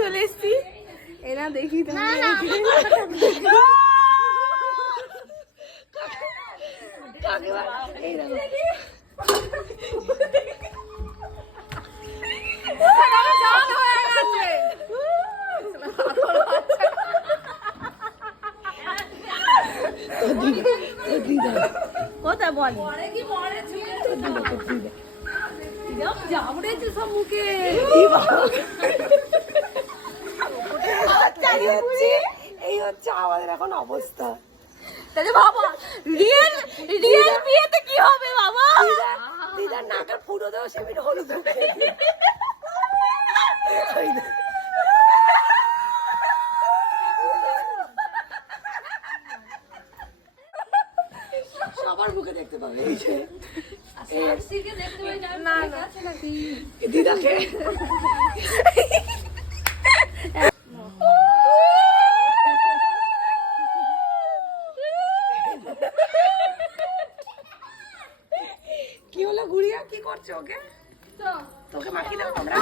চলে এসছি। এনা দেখি তুমি কোথায় বল যাবড়েছে সব মুখে এই হচ্ছে আমাদের এখন অবস্থা। তাহলে বাবা রিয়েল রিয়েল বিয়েতে কি হবে বাবা? দিদার নাকের ফুটো দেওয়া সেমিট হলুদ সবার মুখে দেখতে পাবে এই যে না দিদাকে কি হলো গুড়িয়া, কি করছো ওকে? তোকে মাখিয়ে দেবো আমরা।